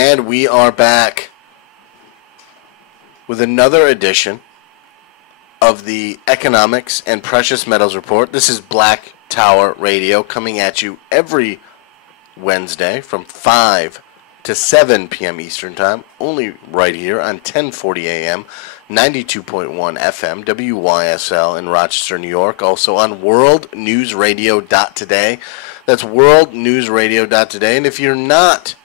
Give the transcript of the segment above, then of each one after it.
And we are back with another edition of the Economics and Precious Metals Report. This is Black Tower Radio coming at you every Wednesday from 5 to 7 p.m. Eastern Time, only right here on 1040 a.m., 92.1 FM, WYSL in Rochester, New York, also on worldnewsradio.today. That's worldnewsradio.today. And if you're not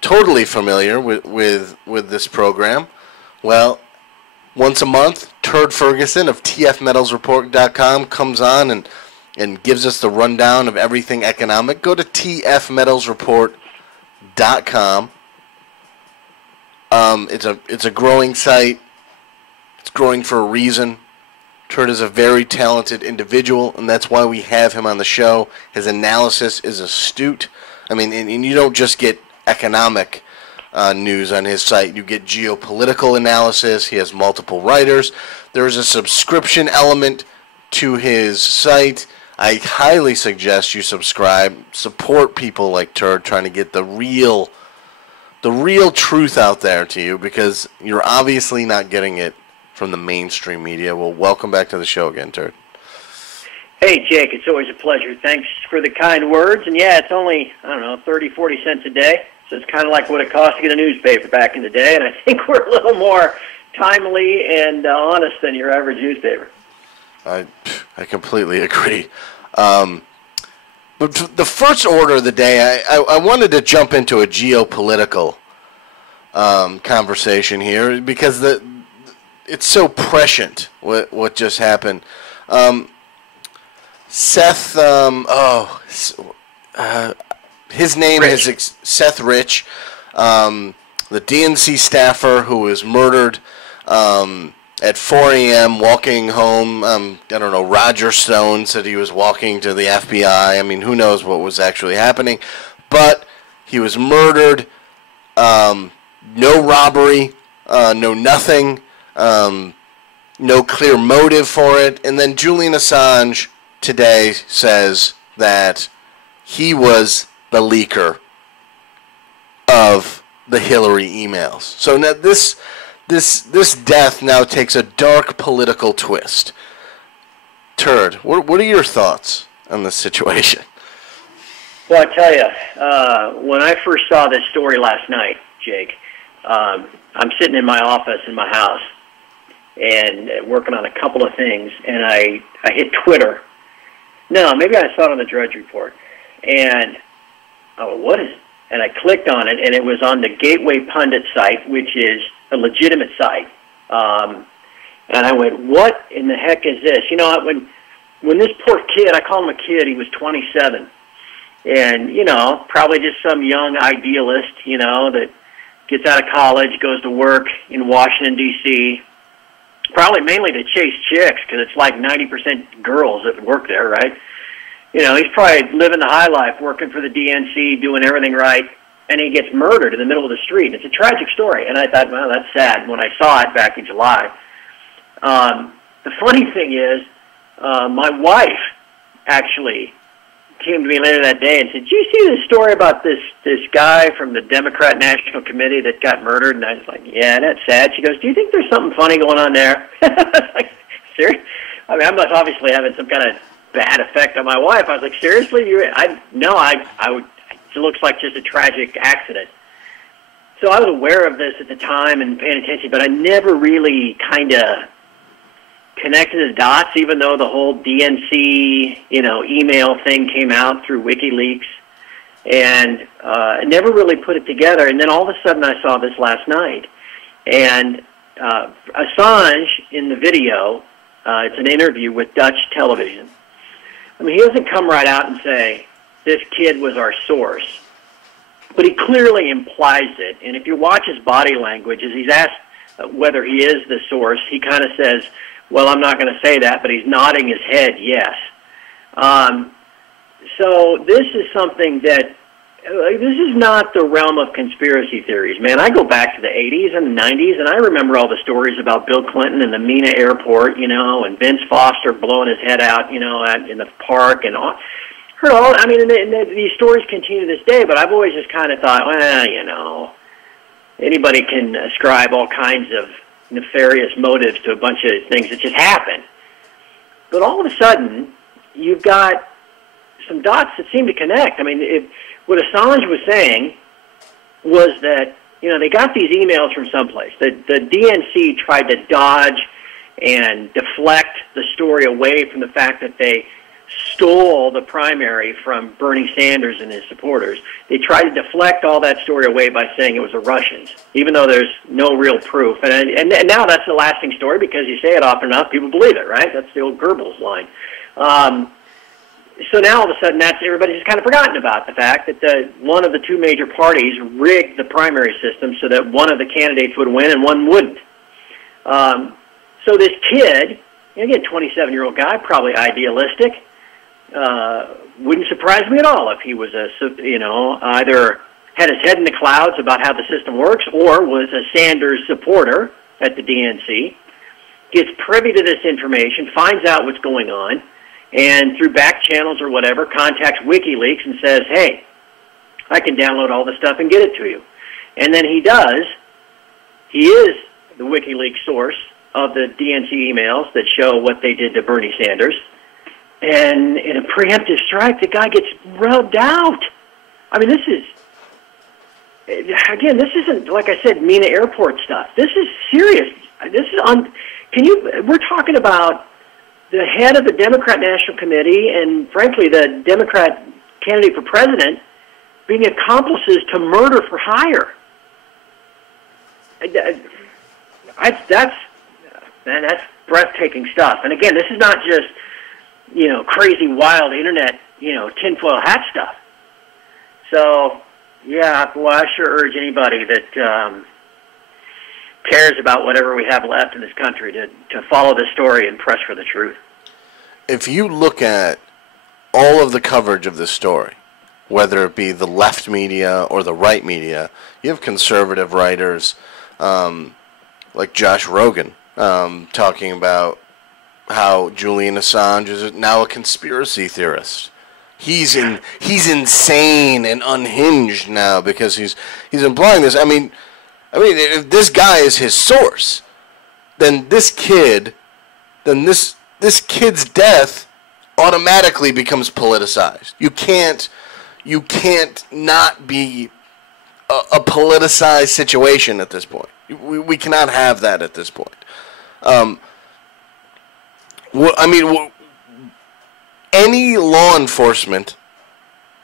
totally familiar with this program, well, once a month, Turd Ferguson of tfmetalsreport.com comes on and gives us the rundown of everything economic. Go to tfmetalsreport.com. It's a growing site. It's growing for a reason. Turd is a very talented individual, and that's why we have him on the show. His analysis is astute. I mean, and you don't just get economic news on his site. You get geopolitical analysis. He has multiple writers. There's a subscription element to his site. I highly suggest you subscribe. Support people like Turd trying to get the real truth out there to you, because you're obviously not getting it from the mainstream media. Well, welcome back to the show again, Turd. Hey, Jake, it's always a pleasure. Thanks for the kind words. And yeah, it's only, 30, 40 cents a day. So it's kind of like what it cost to get a newspaper back in the day. And I think we're a little more timely and honest than your average newspaper. I completely agree. But the first order of the day, I wanted to jump into a geopolitical conversation here, because it's so prescient what just happened. Seth, his name is Seth Rich, the DNC staffer who was murdered at 4 a.m. walking home. Roger Stone said he was walking to the FBI. I mean, who knows what was actually happening. But he was murdered. No robbery. No nothing. No clear motive for it. And then Julian Assange today says that he was the leaker of the Hillary emails. So now this death now takes a dark political twist. Turd, what are your thoughts on this situation? Well, I tell you, when I first saw this story last night, Jake, I'm sitting in my office in my house and working on a couple of things, and I hit Twitter. No, maybe I saw it on the Drudge Report. And, what is it? And I clicked on it, and it was on the Gateway Pundit site, which is a legitimate site. And I went, what in the heck is this? You know, when this poor kid, I call him a kid, he was 27. And, probably just some young idealist, that gets out of college, goes to work in Washington, D.C., probably mainly to chase chicks, because it's like 90% girls that work there, right? He's probably living the high life, working for the DNC, doing everything right, and he gets murdered in the middle of the street. It's a tragic story, and I thought, well, that's sad when I saw it back in July. The funny thing is, my wife actually came to me later that day and said, did you see this story about this guy from the Democrat National Committee that got murdered? And I was like, yeah, that's sad. She goes, do you think there's something funny going on there? I was like, serious? I mean, I must obviously having some kind of bad effect on my wife. I was like, seriously? It looks like just a tragic accident. So I was aware of this at the time and paying attention, but I never really kind of connected the dots, even though the whole DNC, email thing came out through WikiLeaks, and I never really put it together. And then all of a sudden I saw this last night. And Assange, in the video, it's an interview with Dutch television. I mean, he doesn't come right out and say, this kid was our source. But he clearly implies it. And if you watch his body language, as he's asked whether he is the source, he kind of says, well, I'm not going to say that, but he's nodding his head yes. So this is something that, this is not the realm of conspiracy theories, man. I go back to the 80s and the 90s, and I remember all the stories about Bill Clinton and the Mena airport, and Vince Foster blowing his head out, in the park and all. heard all. I mean, these stories continue to this day. But I've always just kind of thought, well, anybody can ascribe all kinds of nefarious motives to a bunch of things that just happen. But all of a sudden, you've got some dots that seem to connect. I mean, what Assange was saying was that, they got these emails from someplace. The DNC tried to dodge and deflect the story away from the fact that they stole the primary from Bernie Sanders and his supporters. They tried to deflect all that story away by saying it was the Russians, even though there's no real proof. And now that's a lasting story because you say it often enough, people believe it, right? That's the old Goebbels line. So now all of a sudden, everybody's just kind of forgotten about the fact that one of the two major parties rigged the primary system so that one of the candidates would win and one wouldn't. So this kid, again, 27-year-old guy, probably idealistic, wouldn't surprise me at all if he was either had his head in the clouds about how the system works or was a Sanders supporter at the DNC, gets privy to this information, finds out what's going on, and through back channels or whatever, contacts WikiLeaks and says, hey, I can download all this stuff and get it to you. And then he does. He is the WikiLeaks source of the DNC emails that show what they did to Bernie Sanders. And in a preemptive strike, the guy gets rubbed out. I mean, this isn't, like I said, Mina Airport stuff. This is serious. We're talking about the head of the Democrat National Committee and, frankly, the Democrat candidate for president being accomplices to murder for hire. That's breathtaking stuff. And, again, this is not just, crazy, wild internet, tinfoil hat stuff. So, yeah, well, I sure urge anybody that cares about whatever we have left in this country to follow the story and press for the truth. If you look at all of the coverage of this story, whether it be the left media or the right media, you have conservative writers like Josh Rogan talking about how Julian Assange is now a conspiracy theorist. He's insane and unhinged now because he's implying this. I mean, if this guy is his source, then this kid's death automatically becomes politicized. You can't not be a politicized situation at this point. We cannot have that at this point. Any law enforcement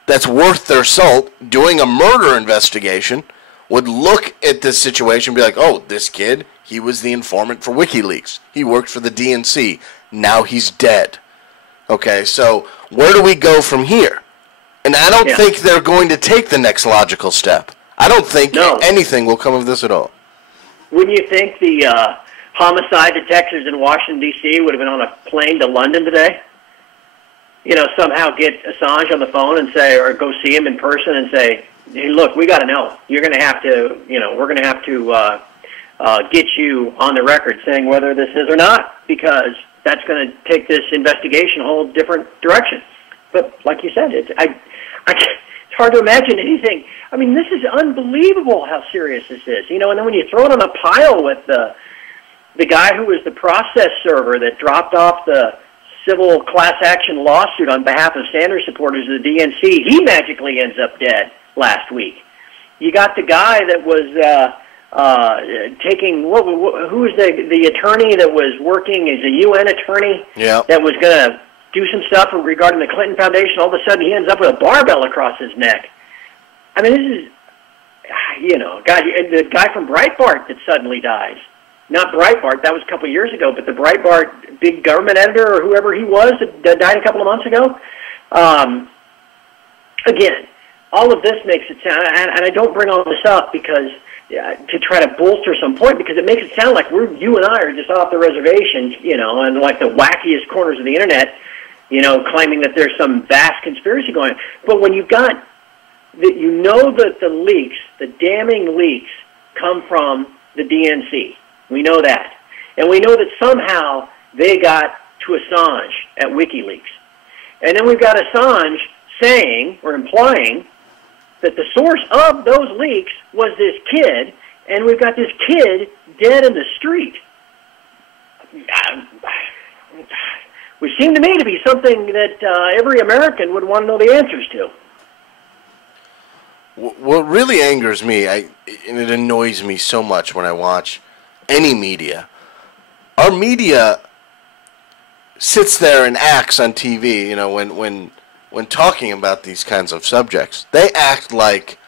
that's worth their salt doing a murder investigation would look at this situation and be like, oh, this kid, he was the informant for WikiLeaks. He worked for the DNC. Now he's dead. Okay, so where do we go from here? And I don't think they're going to take the next logical step. I don't think anything will come of this at all. Wouldn't you think the homicide detectives in Washington, D.C. would have been on a plane to London today? Somehow get Assange on the phone and say, or go see him in person and say, hey, look, we got to know. You're going to have to, we're going to have to get you on the record saying whether this is or not, because that's going to take this investigation a whole different direction. But like you said, it's hard to imagine anything. I mean, this is unbelievable how serious this is. And then when you throw it on a pile with the guy who was the process server that dropped off the civil class action lawsuit on behalf of Sanders supporters of the DNC, he magically ends up dead last week. You got the guy that was taking, who was the attorney that was working as a UN attorney that was going to do some stuff regarding the Clinton Foundation. All of a sudden he ends up with a barbell across his neck. I mean, this is, the guy from Breitbart that suddenly dies. Not Breitbart, that was a couple of years ago, but the Breitbart big government editor or whoever he was that died a couple of months ago. Again, all of this makes it sound, and I don't bring all this up because to try to bolster some point, because it makes it sound like you and I are just off the reservation, and like the wackiest corners of the internet, claiming that there's some vast conspiracy going on. But when you've got, that the leaks, the damning leaks, come from the DNC. We know that. And we know that somehow they got to Assange at WikiLeaks. And then we've got Assange saying or implying that the source of those leaks was this kid, and we've got this kid dead in the street. Which seemed to me to be something that every American would want to know the answers to. What really angers me, and it annoys me so much when I watch any media, our media sits there and acts on TV, you know, when talking about these kinds of subjects. They act like,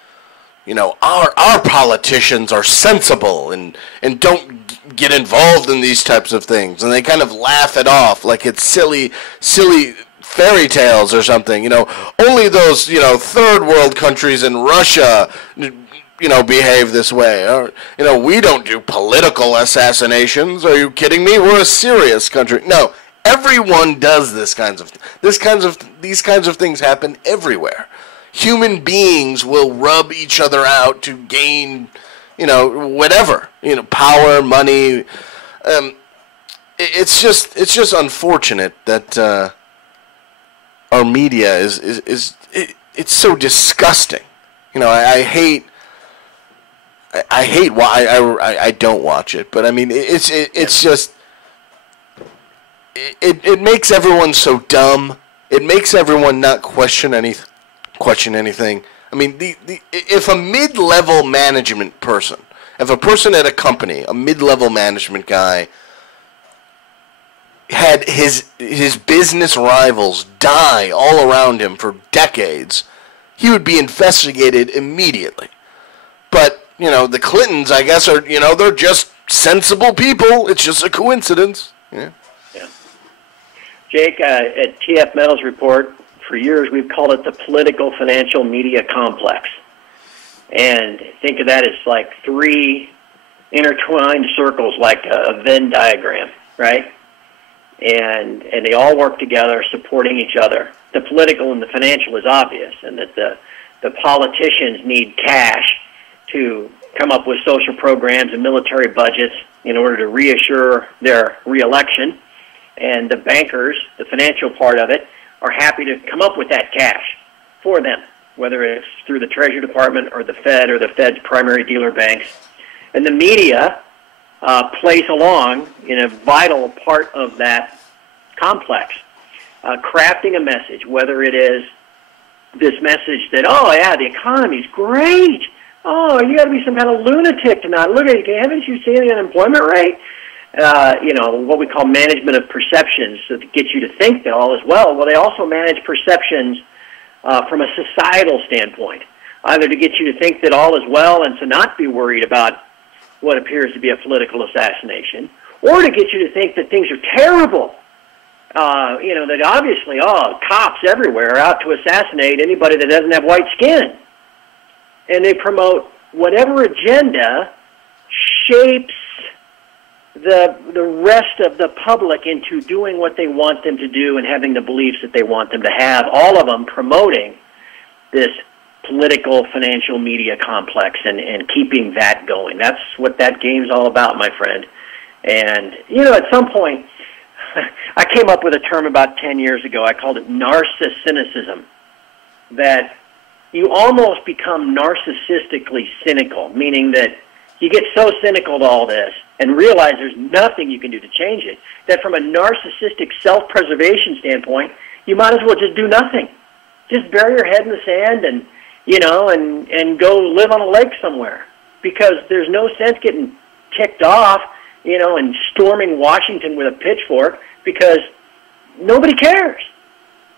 you know, our politicians are sensible and don't get involved in these types of things, and they kind of laugh it off like it's silly fairy tales or something. You know, only those, you know, third world countries in Russia, you know, behave this way. Or, you know, we don't do political assassinations. Are you kidding me? We're a serious country. No, everyone does these kinds of things happen everywhere. Human beings will rub each other out to gain, you know, whatever, you know, power, money. It's just unfortunate that our media is so disgusting. You know, I hate why I don't watch it, but I mean it's just it makes everyone so dumb. It makes everyone not question anything. I mean, if a mid-level management person, if a person at a company, a mid-level management guy, had his business rivals die all around him for decades, he would be investigated immediately. But, you know, the Clintons, I guess, are, you know, they're just sensible people. It's just a coincidence. Yeah. Yeah. Jake, at TF Metals Report, for years we've called it the political financial media complex. And think of that as like three intertwined circles, like a Venn diagram, right? And they all work together, supporting each other. The political and the financial is obvious, and that the politicians need cash to come up with social programs and military budgets in order to reassure their reelection. And the bankers, the financial part of it, are happy to come up with that cash for them, whether it's through the Treasury Department or the Fed or the Fed's primary dealer banks. And the media plays along in a vital part of that complex, crafting a message, whether it is this message that, oh, yeah, the economy's great. Oh, you got to be some kind of lunatic to not look at it. Haven't you seen the unemployment rate? You know, what we call management of perceptions, so to get you to think that all is well. Well, they also manage perceptions from a societal standpoint, either to get you to think that all is well and to not be worried about what appears to be a political assassination, or to get you to think that things are terrible. You know, that obviously, cops everywhere are out to assassinate anybody that doesn't have white skin. And they promote whatever agenda shapes the rest of the public into doing what they want them to do and having the beliefs that they want them to have, all of them promoting this political financial media complex and keeping that going. That's what that game's all about, my friend. And, you know, at some point, I came up with a term about 10 years ago. I called it narcissism, that you almost become narcissistically cynical, meaning that you get so cynical to all this and realize there's nothing you can do to change it, that from a narcissistic self-preservation standpoint, you might as well just do nothing. Just bury your head in the sand and, you know, and go live on a lake somewhere, because there's no sense getting ticked off, you know, and storming Washington with a pitchfork, because nobody cares.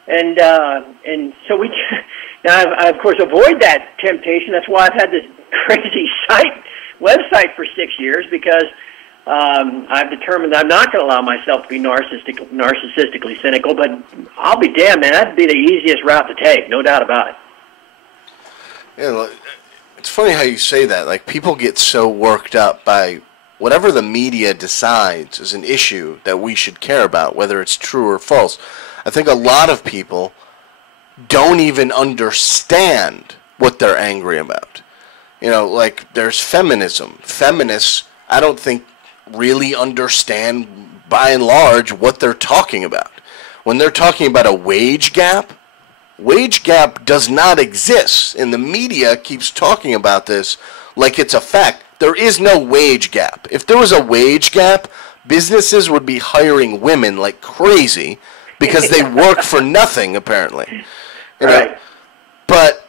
And so we, now I of course avoid that temptation. That's why I've had this crazy website for 6 years, because I've determined that I'm not going to allow myself to be narcissistically cynical, but I'll be damned, man, that'd be the easiest route to take, no doubt about it. Yeah, it's funny how you say that. Like, people get so worked up by whatever the media decides is an issue that we should care about, whether it's true or false. I think a lot of people don't even understand what they're angry about. You know, like, there's feminism. Feminists, I don't think, really understand, by and large, what they're talking about. When they're talking about a wage gap, Wage gap does not exist, and the media keeps talking about this like it's a fact. There is no wage gap. If there was a wage gap, businesses would be hiring women like crazy because they work for nothing, apparently. You know? But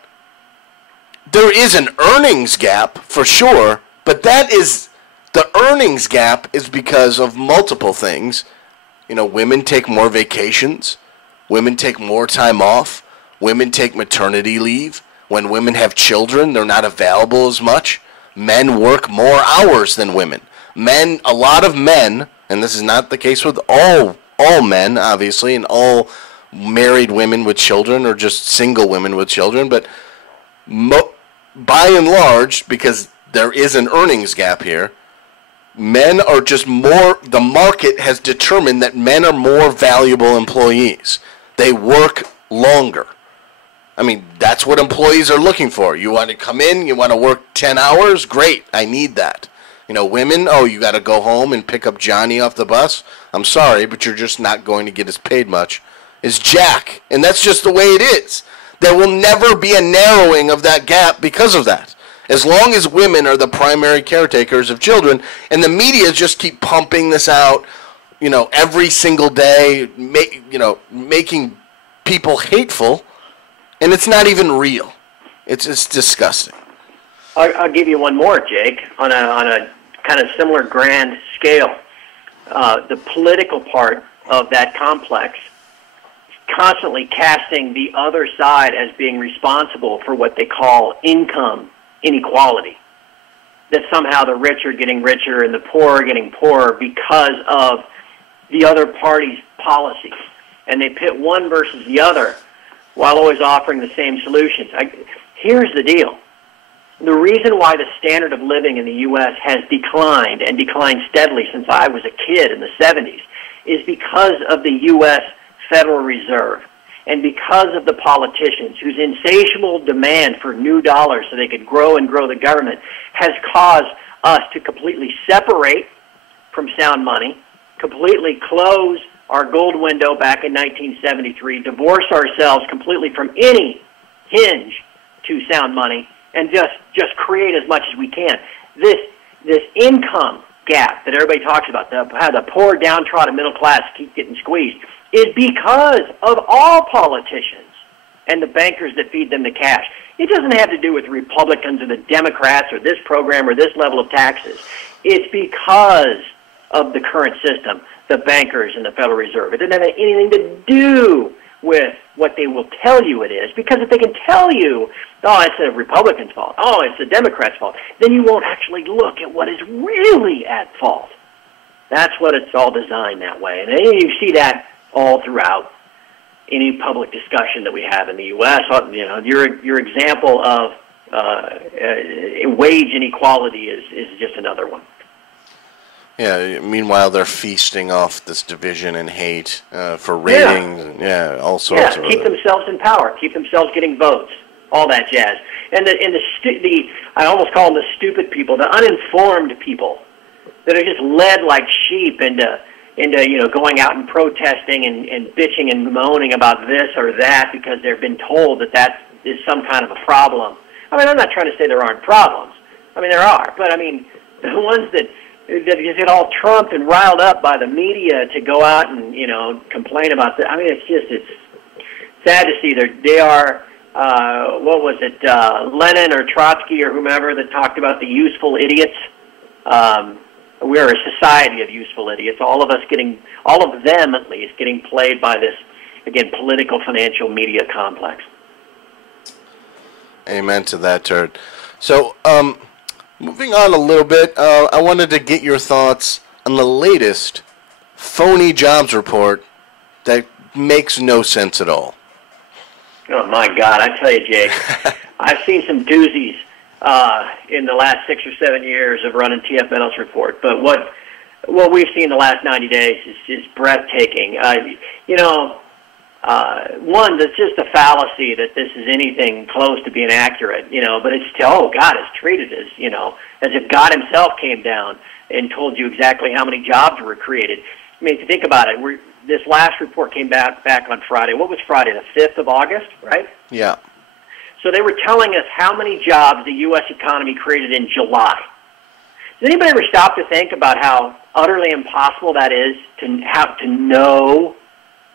there is an earnings gap for sure, but the earnings gap is because of multiple things. You know, women take more vacations, women take more time off, women take maternity leave. When women have children, they're not available as much. Men work more hours than women. A lot of men, and this is not the case with all men, obviously, and all married women with children or just single women with children, but by and large, because there is an earnings gap here, men are just more, the market has determined that men are more valuable employees. They work longer. I mean, that's what employees are looking for. You want to come in, you want to work 10 hours? Great, I need that. You know, women, you got to go home and pick up Johnny off the bus? I'm sorry, but you're just not going to get as paid much as Jack. And that's just the way it is. There will never be a narrowing of that gap because of that. As long as women are the primary caretakers of children, and the media just keep pumping this out, you know, every single day, making people hateful, and it's not even real. It's disgusting. I'll give you one more, Jake, on a kind of similar grand scale. The political part of that complex constantly casting the other side as being responsible for what they call income inequality. That somehow the rich are getting richer and the poor are getting poorer because of the other party's policies. And they pit one versus the other while always offering the same solutions. Here's the deal. The reason why the standard of living in the U.S. has declined, and declined steadily since I was a kid in the 70s, is because of the U.S. Federal Reserve and because of the politicians whose insatiable demand for new dollars so they could grow and grow the government has caused us to completely separate from sound money, completely close our gold window back in 1973, divorce ourselves completely from any hinge to sound money, and just create as much as we can. This income gap that everybody talks about, how the poor, downtrodden middle class keep getting squeezed, is because of all politicians and the bankers that feed them the cash. It doesn't have to do with the Republicans or the Democrats or this program or this level of taxes. It's because of the current system, the bankers and the Federal Reserve. It doesn't have anything to do with what they will tell you it is, because if they can tell you, oh, it's the Republicans' fault, oh, it's the Democrats' fault, then you won't actually look at what is really at fault. That's what it's all designed that way. And you see that all throughout any public discussion that we have in the U.S. You know, your example of wage inequality is just another one. Yeah. Meanwhile, they're feasting off this division and hate for ratings. Yeah. And all sorts of. Keep themselves in power. Keep themselves getting votes. All that jazz. And the I almost call them the stupid people, the uninformed people that are just led like sheep into going out and protesting and bitching and moaning about this or that because they've been told that is some kind of a problem. I mean, I'm not trying to say there aren't problems. I mean, there are. But, I mean, the ones that just get all trumped and riled up by the media to go out and, complain about that. I mean, it's sad to see. They are, what was it, Lenin or Trotsky or whomever that talked about the useful idiots. We're a society of useful idiots. All of them at least, getting played by this, again, political, financial media complex. Amen to that, Turd. So, moving on a little bit, I wanted to get your thoughts on the latest phony jobs report that makes no sense at all. Oh, my God. I tell you, Jake, I've seen some doozies in the last 6 or 7 years of running TF Meadows Report. But what we've seen in the last 90 days is breathtaking. One, that's just a fallacy that this is anything close to being accurate, but it's still, God is treated as if God himself came down and told you exactly how many jobs were created. I mean, if you think about it, this last report came back on Friday. What was Friday? The 5th of August, right? Yeah. So they were telling us how many jobs the U.S. economy created in July. Does anybody ever stop to think about how utterly impossible that is to have to know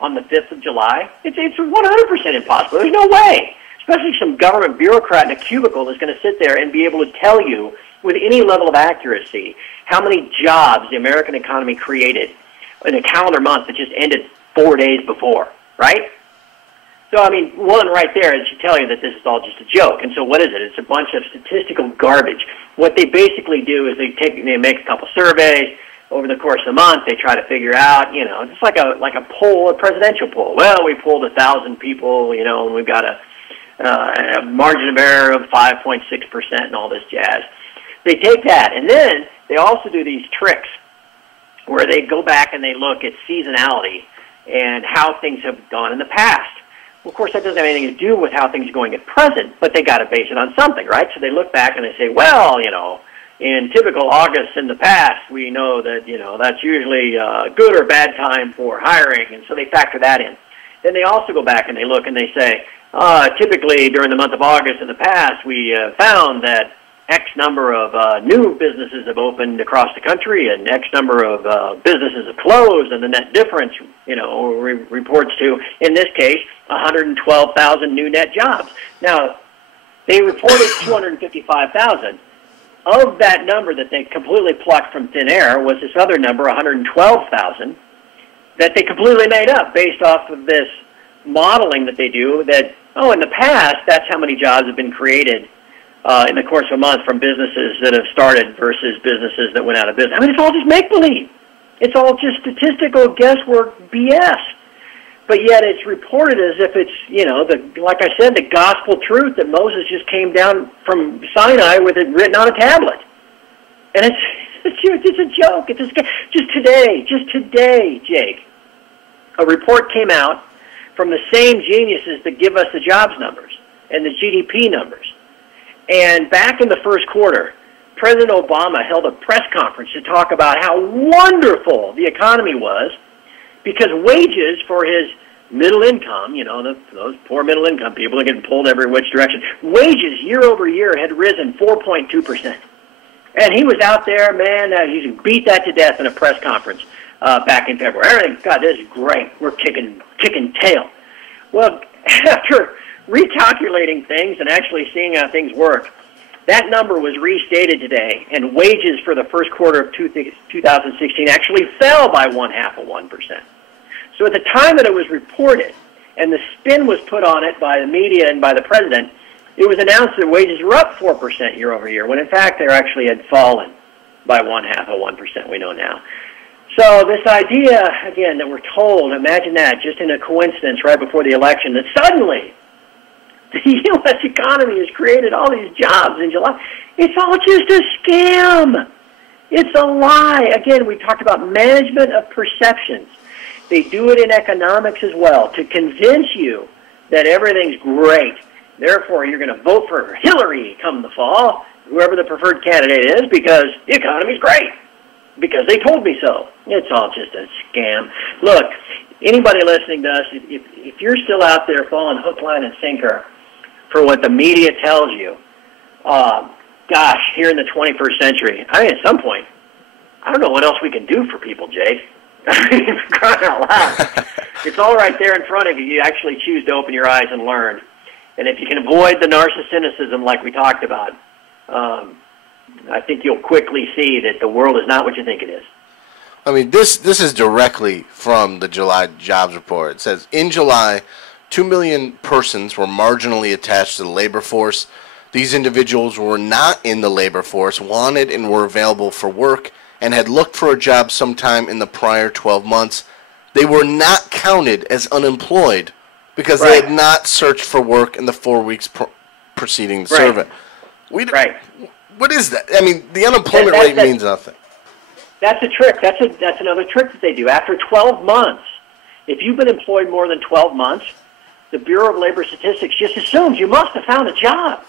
on the 5th of July? It's 100% impossible. There's no way. Especially some government bureaucrat in a cubicle is going to sit there and be able to tell you with any level of accuracy how many jobs the American economy created in a calendar month that just ended 4 days before, right? So, I mean, one right there should tell you that this is all just a joke. And so what is it? It's a bunch of statistical garbage. What they basically do is they make a couple surveys. Over the course of the month, they try to figure out, just like a poll, a presidential poll. Well, we polled 1,000 people, and we've got a margin of error of 5.6% and all this jazz. They take that, and then they also do these tricks where they go back and they look at seasonality and how things have gone in the past. Well, of course, that doesn't have anything to do with how things are going at present, but they got to base it on something, right? So they look back and they say, well, in typical August in the past, we know that, that's usually a good or bad time for hiring, and so they factor that in. Then they also go back and they look and they say, typically during the month of August in the past, we found that X number of new businesses have opened across the country and X number of businesses have closed, and the net difference, reports to, in this case, 112,000 new net jobs. Now, they reported 255,000. Of that number that they completely plucked from thin air was this other number, 112,000, that they completely made up based off of this modeling that they do that, in the past, that's how many jobs have been created in the course of a month from businesses that have started versus businesses that went out of business. I mean, it's all just make-believe. It's all just statistical guesswork BS. But yet it's reported as if it's, like I said, the gospel truth that Moses just came down from Sinai with it written on a tablet. And it's a joke. It's just today, Jake, a report came out from the same geniuses that give us the jobs numbers and the GDP numbers. And back in the first quarter, President Obama held a press conference to talk about how wonderful the economy was because wages for his middle income, those poor middle income people are getting pulled every which direction, wages year over year had risen 4.2%. And he was out there, man, he beat that to death in a press conference back in February. Everything, God, this is great. We're kicking tail. Well, after recalculating things and actually seeing how things work, that number was restated today, and wages for the first quarter of 2016 actually fell by 0.5%. So at the time that it was reported, and the spin was put on it by the media and by the president, it was announced that wages were up 4% year over year, when in fact they actually had fallen by 0.5%, we know now. So this idea, again, that we're told, imagine that, just in a coincidence right before the election, that suddenly the U.S. economy has created all these jobs in July. It's all just a scam. It's a lie. Again, we talked about management of perceptions. They do it in economics as well to convince you that everything's great. Therefore, you're going to vote for Hillary come the fall, whoever the preferred candidate is, because the economy's great, because they told me so. It's all just a scam. Look, anybody listening to us, if you're still out there falling hook, line, and sinker for what the media tells you, gosh, here in the 21st century, I mean, at some point, I don't know what else we can do for people, Jake. I mean, crying out loud. It's all right there in front of you. You actually choose to open your eyes and learn. And if you can avoid the narcissism like we talked about, I think you'll quickly see that the world is not what you think it is. I mean, this is directly from the July jobs report. It says, in July, 2 million persons were marginally attached to the labor force. These individuals were not in the labor force, wanted and were available for work, and had looked for a job sometime in the prior 12 months. They were not counted as unemployed because they had not searched for work in the 4 weeks preceding the survey. What is that? I mean, the unemployment rate means nothing. That's a trick. That's another trick that they do. After 12 months, if you've been employed more than 12 months, the Bureau of Labor Statistics just assumes you must have found a job.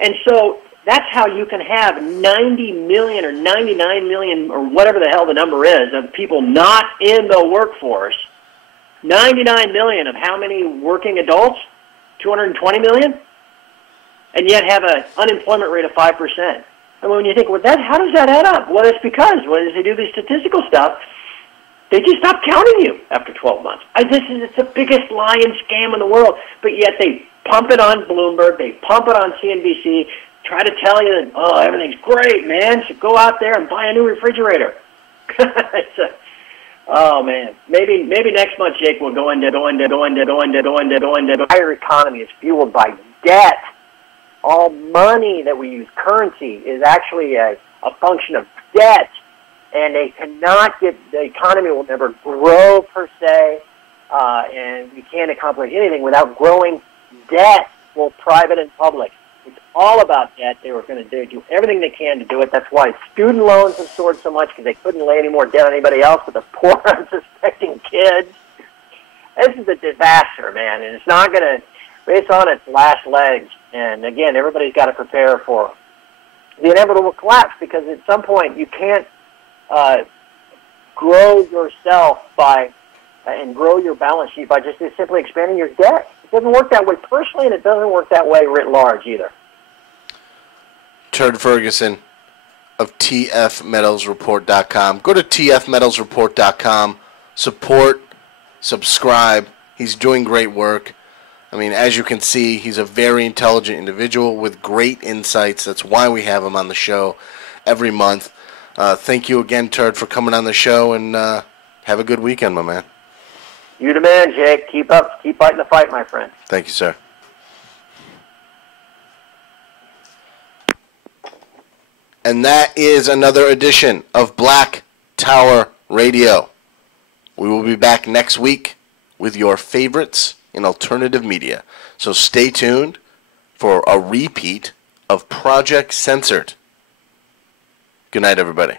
And so That's how you can have 90 million or 99 million or whatever the hell the number is of people not in the workforce. 99 million of how many working adults? 220 million? And yet have an unemployment rate of 5%. And when you think, well, how does that add up? Well, it's because when they do the statistical stuff, they just stop counting you after 12 months. It's the biggest lie and scam in the world. But yet they pump it on Bloomberg, they pump it on CNBC, try to tell you that, oh, everything's great, man. So go out there and buy a new refrigerator. Oh man, maybe next month, Jake, we'll go into the entire economy is fueled by debt. All money that we use, currency, is actually a function of debt, and the economy will never grow per se, and we can't accomplish anything without growing debt, both private and public. It's all about debt. They were going to do everything they can to do it. That's why student loans have soared so much, because they couldn't lay any more debt on anybody else but the poor, unsuspecting kids. This is a disaster, man, and it's on its last legs. And again, everybody's got to prepare for the inevitable collapse, because at some point you can't grow yourself and grow your balance sheet by just simply expanding your debt. It doesn't work that way personally, and it doesn't work that way writ large either. Turd Ferguson of tfmetalsreport.com. Go to tfmetalsreport.com. Support, subscribe. He's doing great work. I mean, as you can see, he's a very intelligent individual with great insights. That's why we have him on the show every month. Thank you again, Turd, for coming on the show, and have a good weekend, my man. You the man, Jake. Keep up. Keep fighting the fight, my friend. Thank you, sir. And that is another edition of Black Tower Radio. We will be back next week with your favorites in alternative media. So stay tuned for a repeat of Project Censored. Good night, everybody.